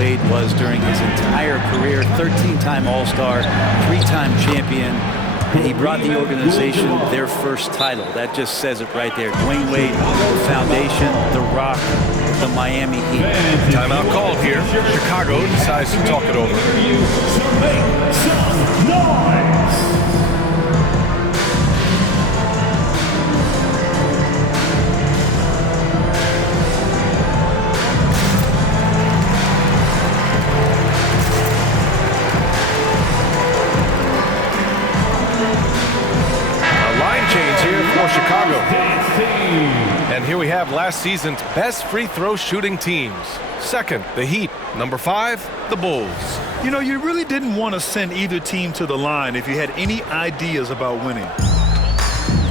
Wade was during his entire career. 13-time All-Star, 3-time champion, and he brought the organization their first title. That just says it right there. Dwayne Wade, the foundation, the rock, the Miami Heat. Timeout called here. Chicago decides to talk it over. Make some noise! Chicago. And here we have last season's best free throw shooting teams. Second, the Heat. Number 5, the Bulls. You know, you really didn't want to send either team to the line if you had any ideas about winning.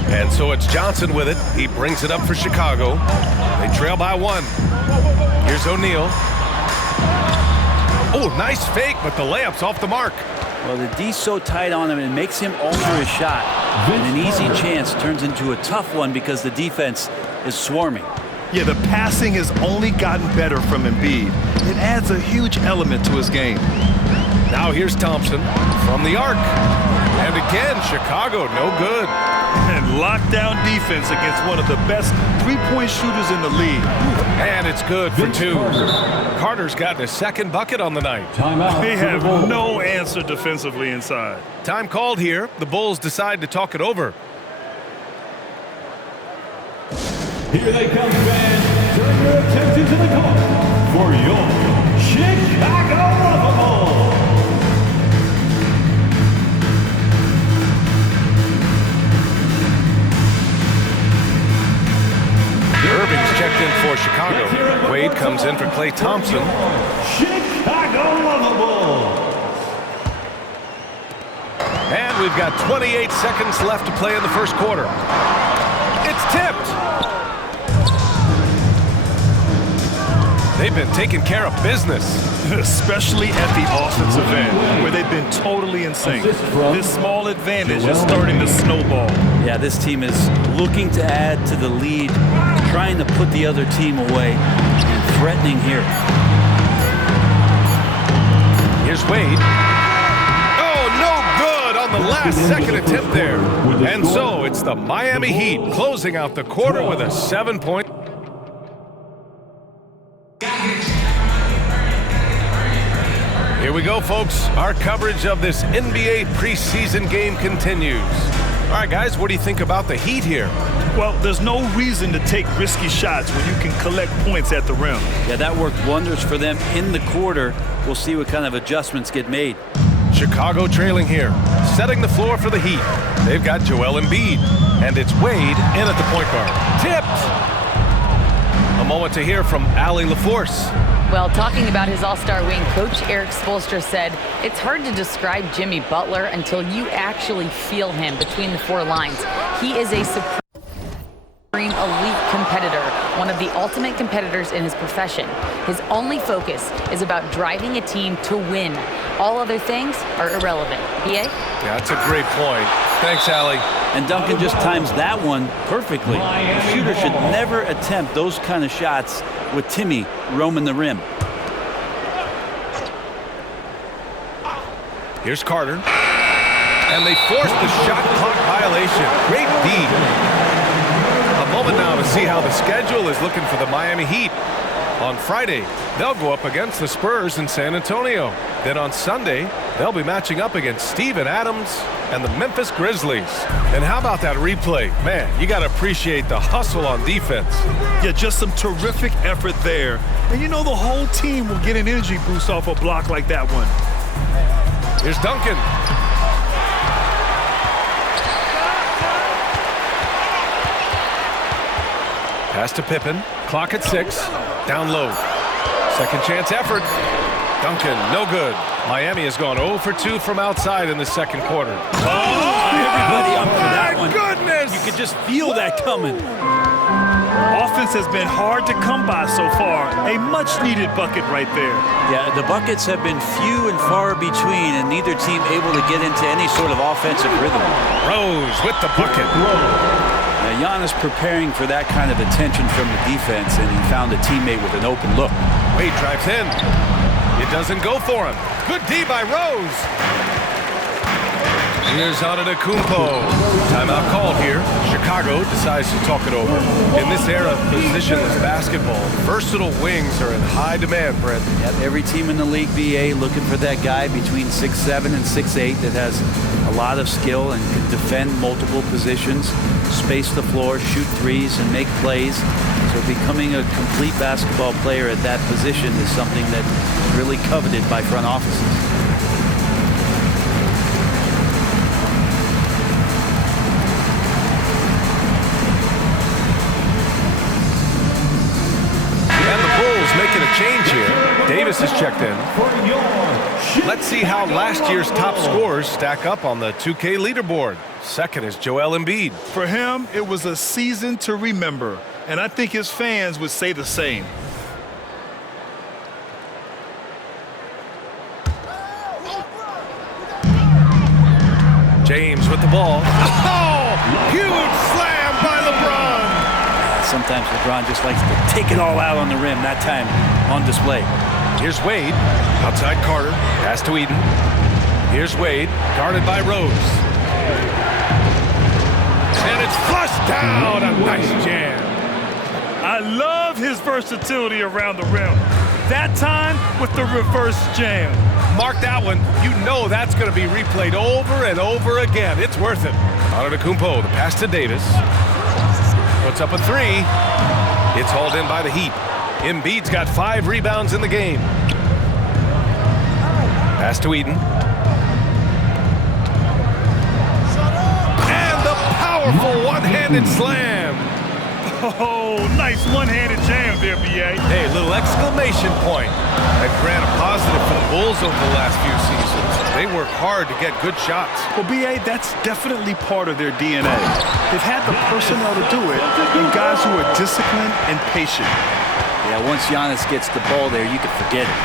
And so it's Johnson with it. He brings it up for Chicago. They trail by 1. Here's O'Neal. Oh, nice fake, but the layup's off the mark. Well, the D's so tight on him, it makes him alter his shot. And an easy chance turns into a tough one because the defense is swarming. Yeah, the passing has only gotten better from Embiid. It adds a huge element to his game. Now here's Thompson from the arc. And again, Chicago, no good. And lockdown defense against one of the best three-point shooters in the league. And it's good for 2. Carter's gotten his second bucket on the night. They have no answer defensively inside. Time called here. The Bulls decide to talk it over. Here they come, fans. Turn your attention to the court for your Chicago Bulls. Irving's checked in for Chicago. Wade comes in for Klay Thompson. Chicago Bulls. And we've got 28 seconds left to play in the first quarter. It's tipped. They've been taking care of business. Especially at the offensive end, where they've been totally in sync. This small advantage is starting to snowball. Yeah, this team is looking to add to the lead, trying to put the other team away, and threatening here. Here's Wade. Oh, no good on the last second attempt there. And so it's the Miami Heat closing out the quarter with a 7-point. Here we go, folks. Our coverage of this NBA preseason game continues. All right, guys, what do you think about the Heat here? Well, there's no reason to take risky shots when you can collect points at the rim. Yeah, that worked wonders for them in the quarter. We'll see what kind of adjustments get made. Chicago trailing here, setting the floor for the Heat. They've got Joel Embiid, and it's Wade in at the point guard. Tipped! A moment to hear from Allie LaForce. Well, talking about his all-star wing, Coach Eric Spoelstra said, it's hard to describe Jimmy Butler until you actually feel him between the 4 lines. He is a supreme elite competitor, one of the ultimate competitors in his profession. His only focus is about driving a team to win. All other things are irrelevant. B.A.? Yeah, that's a great point. Thanks, Allie. And Duncan just times that one perfectly. The shooter should never attempt those kind of shots with Timmy roaming the rim. Here's Carter. And they force the shot clock violation. Great D. A moment now to see how the schedule is looking for the Miami Heat. On Friday, they'll go up against the Spurs in San Antonio. Then on Sunday, they'll be matching up against Steven Adams and the Memphis Grizzlies. And how about that replay? Man, you got to appreciate the hustle on defense. Yeah, just some terrific effort there. And you know the whole team will get an energy boost off a block like that one. Here's Duncan. Pass to Pippen. Clock at 6. Down low. Second chance effort. Duncan, no good. Miami has gone 0 for 2 from outside in the second quarter. Everybody up for that one. Goodness! You could just feel that coming. Offense has been hard to come by so far. A much-needed bucket right there. Yeah, the buckets have been few and far between, and neither team able to get into any sort of offensive rhythm. Rose with the bucket. Now, Giannis preparing for that kind of attention from the defense, and he found a teammate with an open look. Wade drives in. It doesn't go for him. Good D by Rose. Here's Antetokounmpo. Timeout called here. Chicago decides to talk it over. In this era of positionless basketball, versatile wings are in high demand, Brent. Yep, every team in the league, BA, looking for that guy between 6'7" and 6'8" that has a lot of skill and can defend multiple positions, space the floor, shoot threes, and make plays. So becoming a complete basketball player at that position is something that's really coveted by front offices. Making a change here. Davis is checked in. Let's see how last year's top scorers stack up on the 2K leaderboard. Second is Joel Embiid. For him, it was a season to remember, and I think his fans would say the same. James with the ball. Oh! Huge slam by LeBron! Sometimes LeBron just likes to take it all out on the rim, that time on display. Here's Wade, outside Carter, pass to Eden. Here's Wade, guarded by Rose. And it's flushed down, a nice jam. I love his versatility around the rim. That time with the reverse jam. Mark that one. You know that's going to be replayed over and over again. It's worth it. Antetokounmpo, the pass to Davis. Puts up a three. It's hauled in by the Heat. Embiid's got 5 rebounds in the game. Pass to Eden. And the powerful one-handed slam. Oh, nice one-handed jam there, B.A. Hey, little exclamation point. And Grant, a positive for the Bulls over the last few seasons. They work hard to get good shots. Well, B.A., that's definitely part of their DNA. They've had the personnel to do it, and guys who are disciplined and patient. Yeah, once Giannis gets the ball there, you can forget it.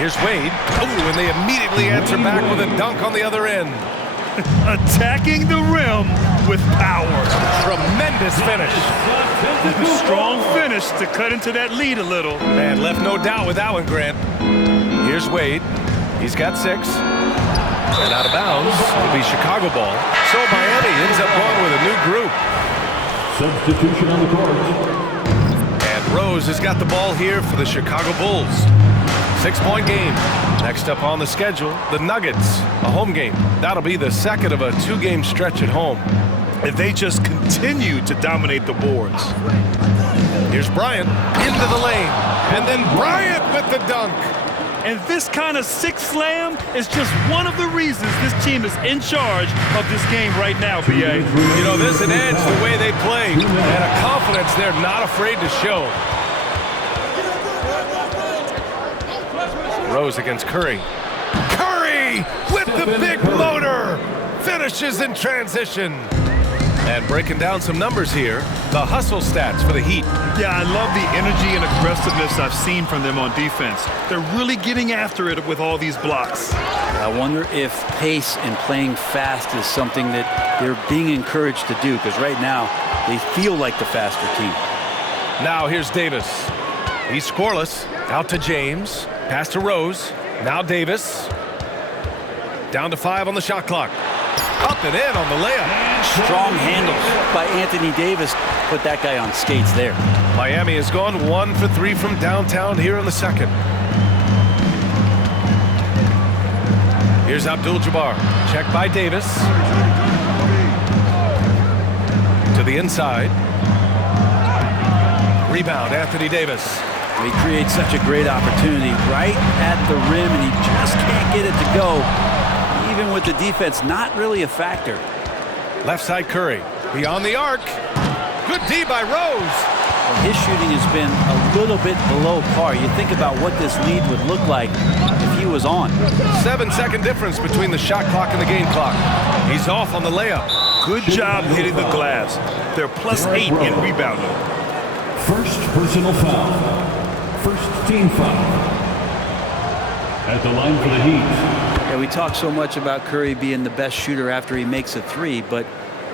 Here's Wade. Oh, and they immediately answer back with a dunk on the other end. Attacking the rim with power. Tremendous finish. Strong finish to cut into that lead a little. Man, left no doubt with that one, Grant. Here's Wade. He's got 6. And out of bounds, it'll be Chicago ball. So Miami ends up going with a new group. Substitution on the court. And Rose has got the ball here for the Chicago Bulls. 6-point game. Next up on the schedule, the Nuggets, a home game. That'll be the second of a 2-game stretch at home. And they just continue to dominate the boards. Here's Bryant into the lane. And then Bryant with the dunk. And this kind of sick slam is just one of the reasons this team is in charge of this game right now, B.A. You know, there's an edge the way they play and a confidence they're not afraid to show. Rose against Curry. Curry with the big motor. Finishes in transition. And breaking down some numbers here, the hustle stats for the Heat. Yeah, I love the energy and aggressiveness I've seen from them on defense. They're really getting after it with all these blocks. I wonder if pace and playing fast is something that they're being encouraged to do, because right now they feel like the faster team. Now here's Davis. He's scoreless. Out to James. Pass to Rose. Now Davis. Down to 5 on the shot clock. Up and in on the layup. Strong handles by Anthony Davis. Put that guy on skates there. Miami has gone 1 for 3 from downtown here in the second. Here's Abdul-Jabbar. Checked by Davis. To the inside. Rebound, Anthony Davis. He creates such a great opportunity right at the rim, and he just can't get it to go. Even with the defense not really a factor. Left side Curry. Beyond the arc. Good D by Rose. Well, his shooting has been a little bit below par. You think about what this lead would look like if he was on. 7-second difference between the shot clock and the game clock. He's off on the layup. Good job hitting the glass. They're +8 in rebounding. First personal foul. First team foul. At the line for the Heat. Yeah, we talk so much about Curry being the best shooter after he makes a 3, but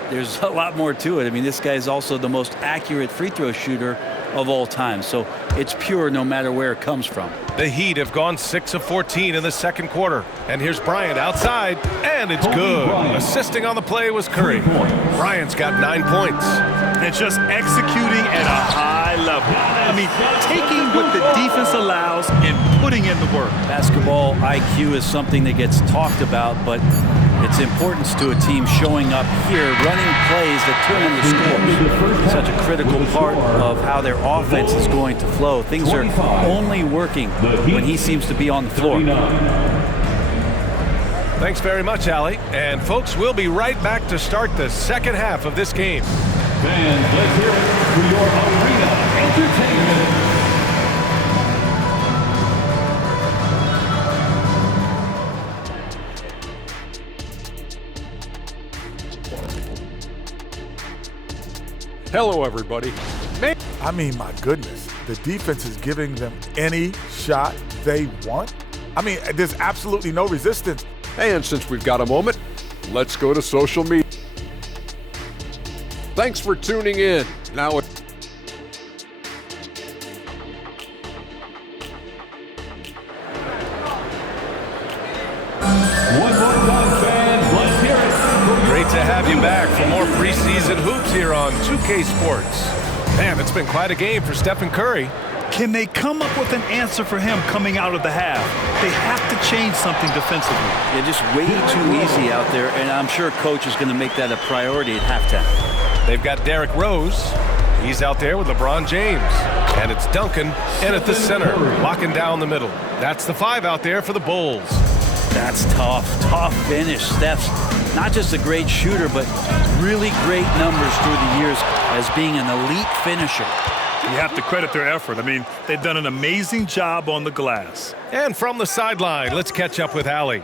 there's a lot more to it. I mean, this guy is also the most accurate free throw shooter of all time. So it's pure no matter where it comes from. The Heat have gone 6 of 14 in the second quarter. And here's Bryant outside, and it's good. Assisting on the play was Curry. Bryant's got 9 points. And just executing at a high level. I mean, taking what the defense allows and putting in the work. Basketball IQ is something that gets talked about, but its importance to a team showing up here, running plays that turn into scores. Such a critical part of how their offense is going to flow. Things are only working when he seems to be on the floor. Thanks very much, Allie. And folks, we'll be right back to start the second half of this game. Fans, let's hear it for your arena entertainment. Hello, everybody. I mean, my goodness, the defense is giving them any shot they want. I mean, there's absolutely no resistance. And since we've got a moment, let's go to social media. Thanks for tuning in. Now it One more time, fans. Let's hear it. Great to have you back for more preseason hoops here on 2K Sports. Man, it's been quite a game for Stephen Curry. Can they come up with an answer for him coming out of the half? They have to change something defensively. They're just way too easy out there, and I'm sure coach is going to make that a priority at halftime. They've got Derrick Rose. He's out there with LeBron James. And it's Duncan in at the center, locking down the middle. That's the 5 out there for the Bulls. That's tough finish. Steph's not just a great shooter, but really great numbers through the years as being an elite finisher. You have to credit their effort. I mean, they've done an amazing job on the glass. And from the sideline, let's catch up with Allie.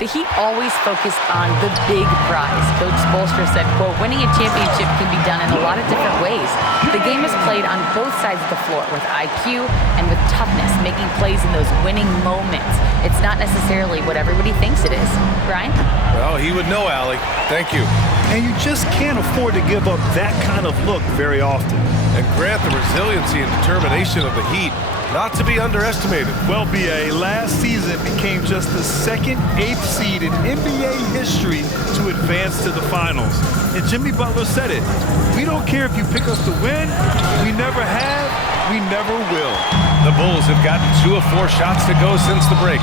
The Heat always focus on the big prize. Coach Spoelstra said, quote, winning a championship can be done in a lot of different ways. The game is played on both sides of the floor with IQ and with toughness, making plays in those winning moments. It's not necessarily what everybody thinks it is. Brian? Well, he would know, Allie. Thank you. And you just can't afford to give up that kind of look very often. And grant the resiliency and determination of the Heat not to be underestimated. Well, B.A., last season became just the second 8th seed in NBA history to advance to the finals. And Jimmy Butler said it. We don't care if you pick us to win. We never have. We never will. The Bulls have gotten 2 of 4 shots to go since the break.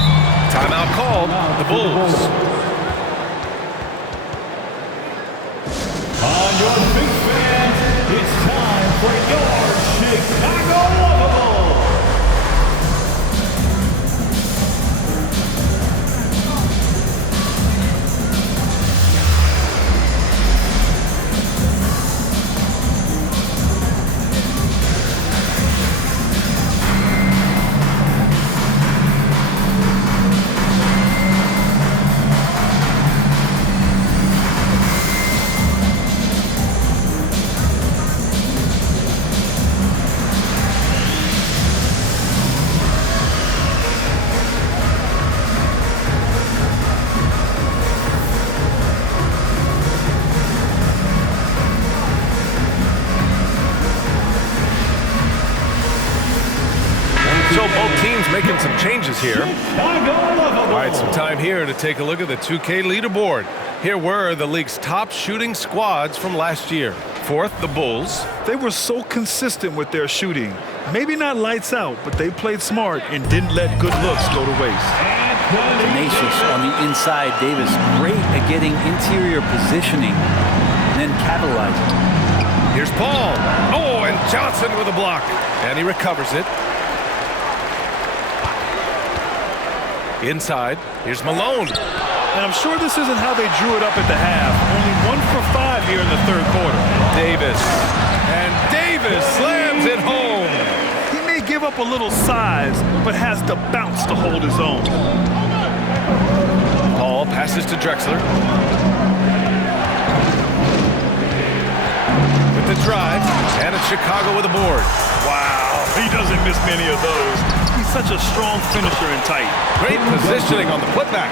Timeout called. The Bulls. On your big fans, it's time for your Chicago Lovables. So both teams making some changes here. Chicago Lovables. All right, some time here to take a look at the 2K leaderboard. Here were the league's top shooting squads from last year. 4th, the Bulls. They were so consistent with their shooting. Maybe not lights out, but they played smart and didn't let good looks go to waste. Tenacious on the inside. Davis great at getting interior positioning and then capitalizing. Here's Paul. Oh, and Johnson with a block. And he recovers it. Inside, here's Malone. And I'm sure this isn't how they drew it up at the half. Only 1 for 5 here in the third quarter. Davis. And Davis slams it home. He may give up a little size, but has the bounce to hold his own. Paul passes to Drexler. With the drive, and it's Chicago with a board. Wow, he doesn't miss many of those. He's such a strong finisher and tight. Great positioning on the putback.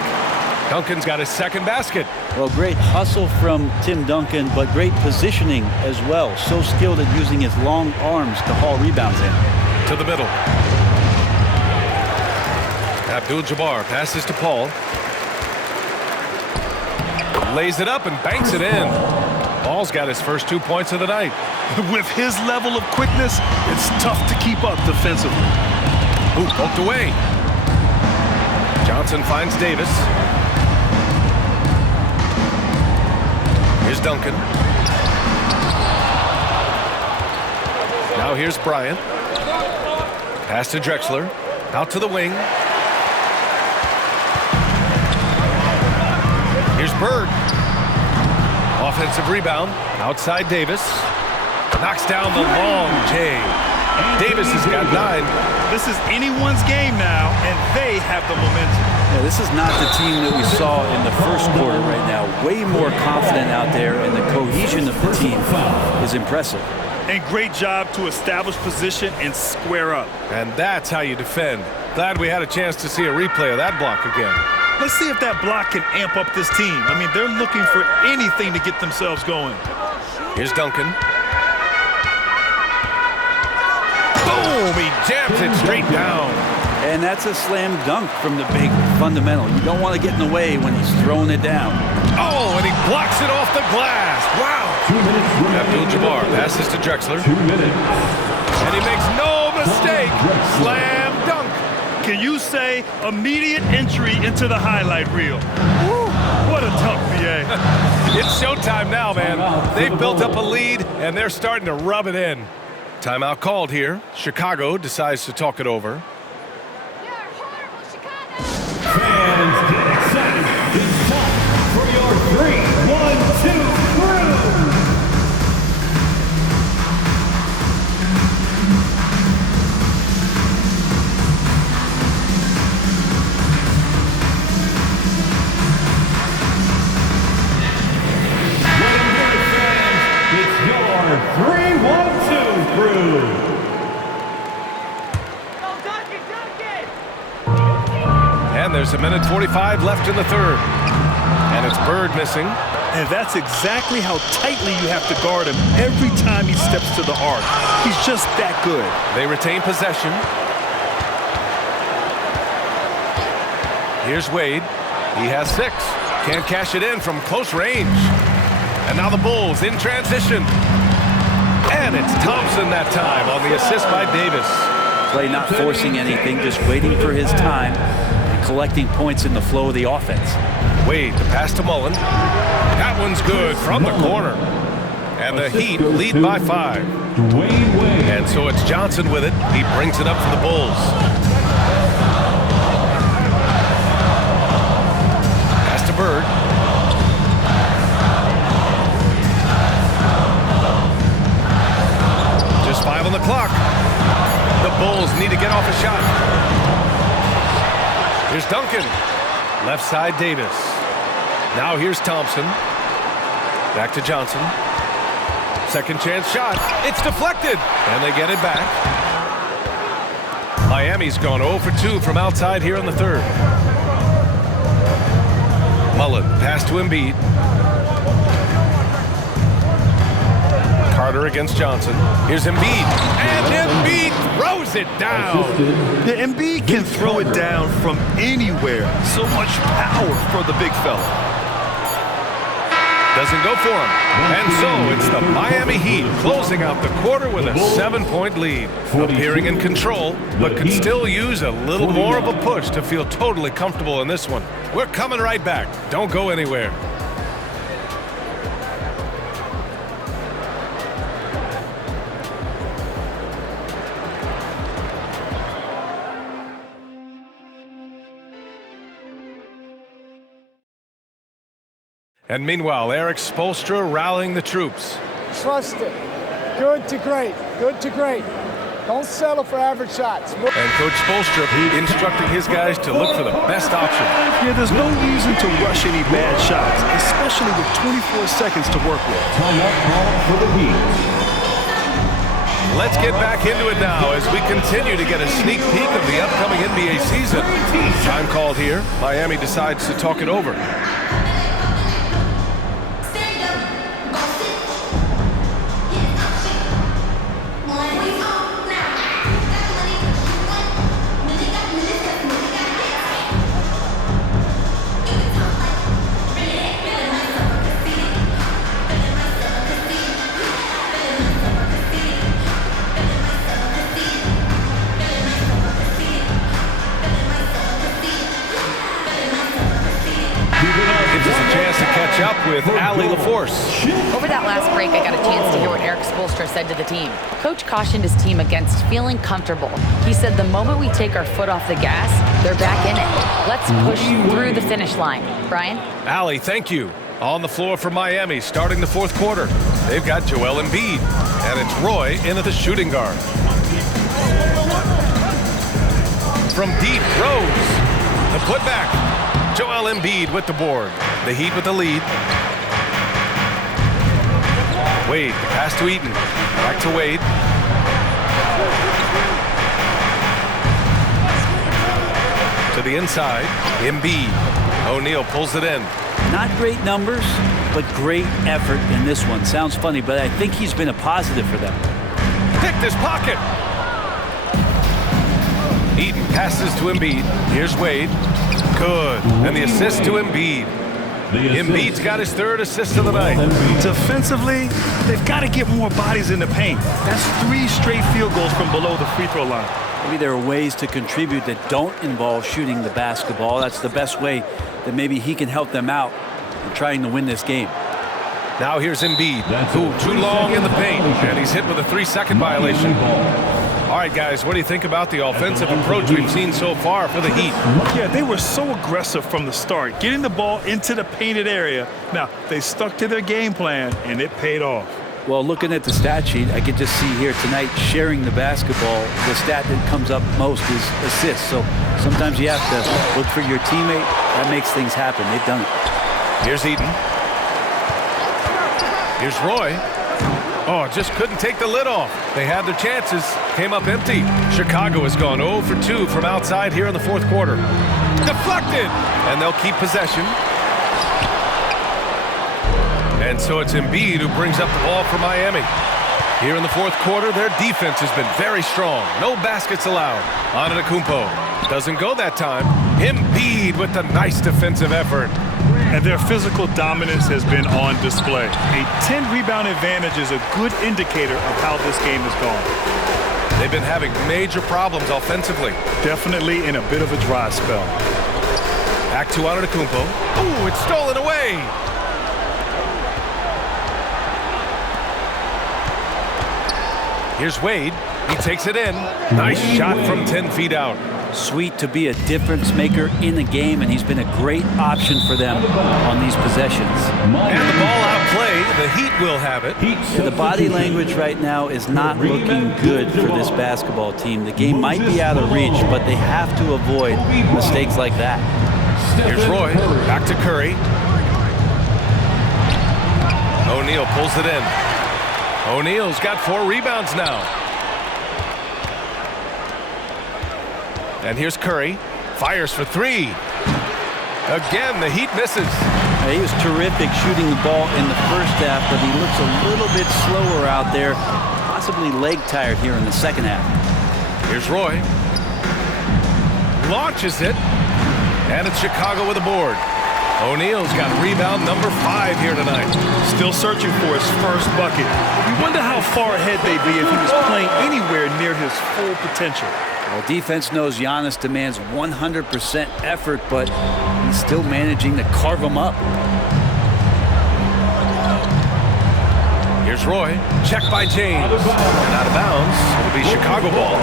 Duncan's got his second basket. Well, great hustle from Tim Duncan, but great positioning as well. So skilled at using his long arms to haul rebounds in. To the middle. Abdul-Jabbar passes to Paul. Lays it up and banks it in. Paul's got his first 2 points of the night. With his level of quickness, it's tough to keep up defensively. Ooh, poked away. Johnson finds Davis. Here's Duncan. Now here's Bryant. Pass to Drexler. Out to the wing. Here's Bird. Offensive rebound. Outside Davis. Knocks down the long J. Davis has got 9. This is anyone's game now, and they have the momentum. Yeah, this is not the team that we saw in the first quarter right now. Way more confident out there, and the cohesion of the team is impressive. And great job to establish position and square up. And that's how you defend. Glad we had a chance to see a replay of that block again. Let's see if that block can amp up this team. I mean, they're looking for anything to get themselves going. Here's Duncan. Boom! He jams it straight down. And that's a slam dunk from the big fundamental. You don't want to get in the way when he's throwing it down. Oh, and he blocks it off the glass. Wow. 2 minutes remaining. Abdul-Jabbar passes to Drexler. 2 minutes. And he makes no mistake. Slam dunk. Can you say immediate entry into the highlight reel? Woo, what a dunk, BA. It's showtime now, man. They've built up a lead, and they're starting to rub it in. Timeout called here. Chicago decides to talk it over. Fans, get excited. It's time for your 3, 1, 2 crew. It's your 3, 1, 2 crew. And there's a minute 45 left in the third. And it's Bird missing. And that's exactly how tightly you have to guard him every time he steps to the arc. He's just that good. They retain possession. Here's Wade. He has 6. Can't cash it in from close range. And now the Bulls in transition. And it's Thompson that time on the assist by Davis. Clay not forcing anything, just waiting for his time and collecting points in the flow of the offense. Wade, the pass to Mullen. That one's good from the corner. And the Heat lead by 5. Dwayne Wade. And so it's Johnson with it. He brings it up for the Bulls. Pass to Bird. Just 5 on the clock. The Bulls need to get off a shot. Here's Duncan. Left side Davis. Now here's Thompson. Back to Johnson. Second chance shot. It's deflected. And they get it back. Miami's gone 0 for 2 from outside here in the third. Mullen, pass to Embiid. Carter against Johnson. Here's Embiid. And Embiid throws it down. The Embiid can throw it down from anywhere. So much power for the big fella. Doesn't go for him. And so it's the Miami Heat closing out the quarter with a 7-point lead. Appearing in control, but could still use a little more of a push to feel totally comfortable in this one. We're coming right back. Don't go anywhere. And meanwhile, Eric Spoelstra rallying the troops. Trust it. Good to great. Good to great. Don't settle for average shots. And Coach Spoelstra instructing his guys to look for the best option. Yeah, there's no reason to rush any bad shots, especially with 24 seconds to work with. Timeout call for the Heat. Let's get back into it now as we continue to get a sneak peek of the upcoming NBA season. Time called here. Miami decides to talk it over. Up with Allie LaForce. Over that last break, I got a chance to hear what Erik Spoelstra said to the team. Coach cautioned his team against feeling comfortable. He said the moment we take our foot off the gas, they're back in it. Let's push through the finish line. Brian? Allie, thank you. On the floor for Miami, starting the fourth quarter. They've got Joel Embiid, and it's Roy into the shooting guard. From deep, Rose. The putback. Joel Embiid with the board. The Heat with the lead. Wade, pass to Eaton. Back to Wade. To the inside. Embiid. O'Neal pulls it in. Not great numbers, but great effort in this one. Sounds funny, but I think he's been a positive for them. Picked his pocket. Eaton passes to Embiid. Here's Wade. Good. And the assist to Embiid. Embiid's got his third assist of the night. Defensively, they've got to get more bodies in the paint. That's 3 straight field goals from below the free throw line. Maybe there are ways to contribute that don't involve shooting the basketball. That's the best way that maybe he can help them out in trying to win this game. Now here's Embiid. Ooh, too long in the paint. And he's hit with a 3-second violation. All right, guys, what do you think about the offensive approach we've seen so far for the Heat? Yeah, they were so aggressive from the start, getting the ball into the painted area. Now, they stuck to their game plan, and it paid off. Well, looking at the stat sheet, I could just see here tonight sharing the basketball. The stat that comes up most is assists. So sometimes you have to look for your teammate. That makes things happen. They've done it. Here's Eaton. Here's Roy. Oh, just couldn't take the lid off. They had their chances. Came up empty. Chicago has gone 0 for 2 from outside here in the fourth quarter. Deflected! And they'll keep possession. And so it's Embiid who brings up the ball for Miami. Here in the fourth quarter, their defense has been very strong. No baskets allowed. Antetokounmpo doesn't go that time. Embiid with the nice defensive effort. And their physical dominance has been on display. A 10-rebound advantage is a good indicator of how this game has gone. They've been having major problems offensively. Definitely in a bit of a dry spell. Back to Antetokounmpo. Ooh, it's stolen away. Here's Wade. He takes it in. Nice shot from 10 feet out. Sweet to be a difference maker in the game, and he's been a great option for them on these possessions. And the ball outplay, the Heat will have it. Yeah, the body language right now is not looking good for this basketball team. The game might be out of reach, but they have to avoid mistakes like that. Here's Roy, back to Curry. O'Neal pulls it in. O'Neal's got 4 rebounds now. And here's Curry. Fires for 3. Again, the Heat misses. He was terrific shooting the ball in the first half, but he looks a little bit slower out there, possibly leg tired here in the second half. Here's Roy. Launches it. And it's Chicago with a board. O'Neal's got rebound number 5 here tonight. Still searching for his first bucket. You wonder how far ahead they'd be if he was playing anywhere near his full potential. Well, defense knows Giannis demands 100% effort, but he's still managing to carve them up. Here's Roy. Checked by James. And out of bounds. It'll be Chicago ball.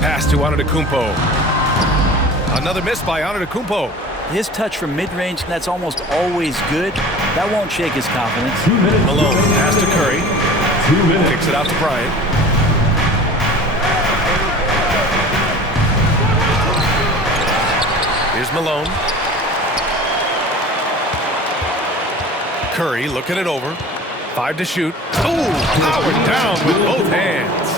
Pass to Antetokounmpo. Another miss by Antetokounmpo. His touch from mid-range, that's almost always good. That won't shake his confidence. Malone, pass to Curry. Kicks it out to Bryant. Here's Malone. Curry looking it over. 5 to shoot. Ooh, powered down with both hands.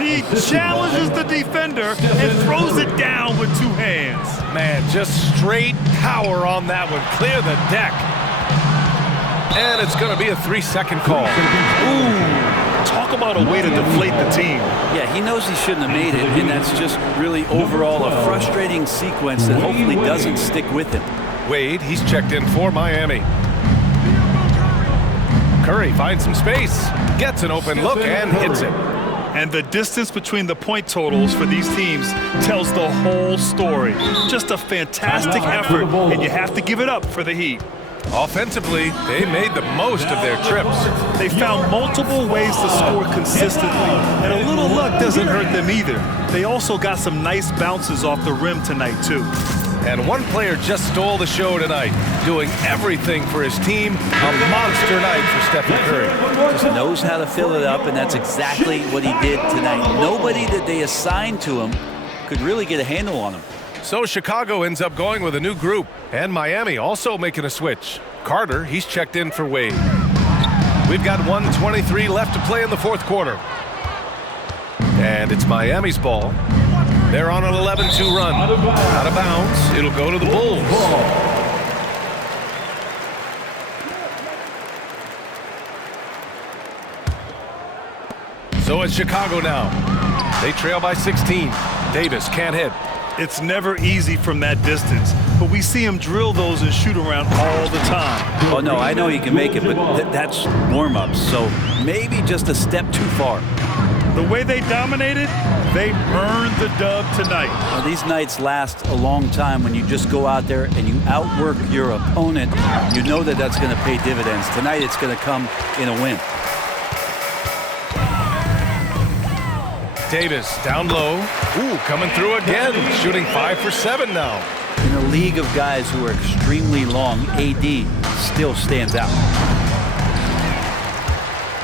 He challenges the defender and throws it down with 2 hands. Man, just straight power on that one. Clear the deck. And it's going to be a 3-second call. Ooh, talk about a way to deflate the team. Yeah, he knows he shouldn't have made it, and that's just really overall a frustrating sequence that hopefully doesn't stick with him. Wade, he's checked in for Miami. Curry finds some space, gets an open look, and hits it. And the distance between the point totals for these teams tells the whole story. Just a fantastic effort, and you have to give it up for the Heat. Offensively, they made the most of their trips. They found multiple ways to score consistently, and a little luck doesn't hurt them either. They also got some nice bounces off the rim tonight, too. And one player just stole the show tonight, doing everything for his team. A monster night for Stephen Curry. Just knows how to fill it up, and that's exactly what he did tonight. Nobody that they assigned to him could really get a handle on him. So Chicago ends up going with a new group, and Miami also making a switch. Carter, he's checked in for Wade. We've got 1:23 left to play in the fourth quarter. And it's Miami's ball. They're on an 11-2 run. Out of bounds. It'll go to the Bulls. So it's Chicago now. They trail by 16. Davis can't hit. It's never easy from that distance, but we see him drill those and shoot around all the time. Oh, no, I know he can make it, but that's warm-ups, so maybe just a step too far. The way they dominated, they earned the dub tonight. Now, these nights last a long time when you just go out there and you outwork your opponent. You know that that's going to pay dividends. Tonight it's going to come in a win. Davis down low. Ooh, coming through again. Shooting 5 for 7 now. In a league of guys who are extremely long, AD still stands out.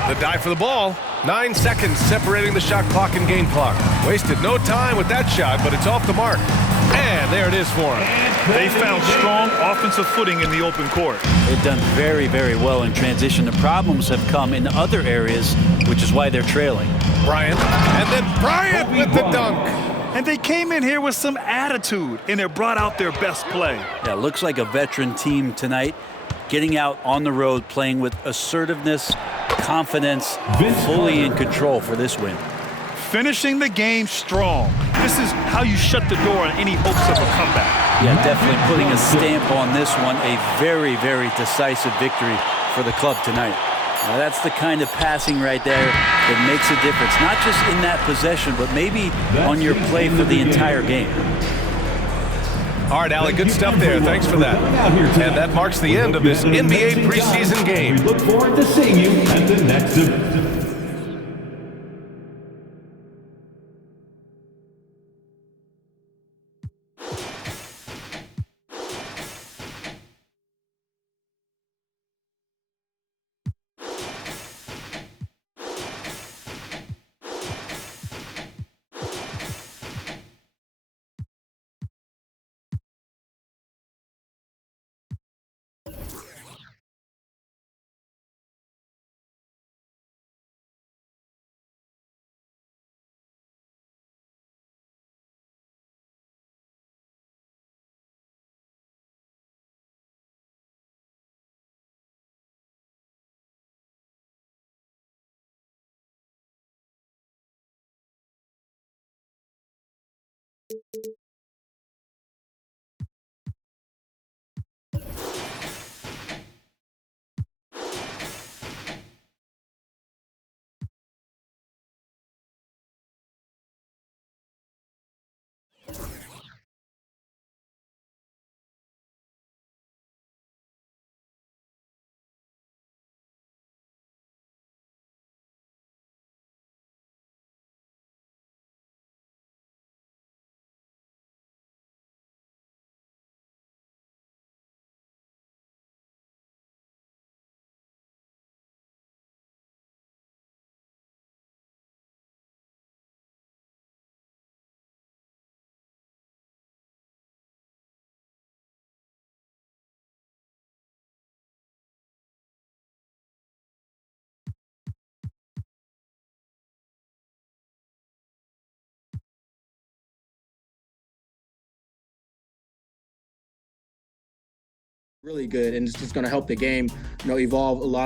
The dive for the ball. 9 seconds separating the shot clock and game clock. Wasted no time with that shot, but it's off the mark. And there it is for him. They found strong offensive footing in the open court. They've done very, very well in transition. The problems have come in other areas, which is why they're trailing. Bryant, and then Bryant with the dunk. And they came in here with some attitude, and it brought out their best play. Yeah, looks like a veteran team tonight, getting out on the road, playing with assertiveness, confidence, fully in control for this win. Finishing the game strong. This is how you shut the door on any hopes of a comeback. Yeah, definitely putting a stamp on this one. A very, very decisive victory for the club tonight. Now, that's the kind of passing right there that makes a difference, not just in that possession, but maybe on your play for the entire game. All right, Allie, good stuff there. Thanks for that. And that marks the end of this NBA preseason game. We look forward to seeing you at the next event. really good, and it's just going to help the game, evolve a lot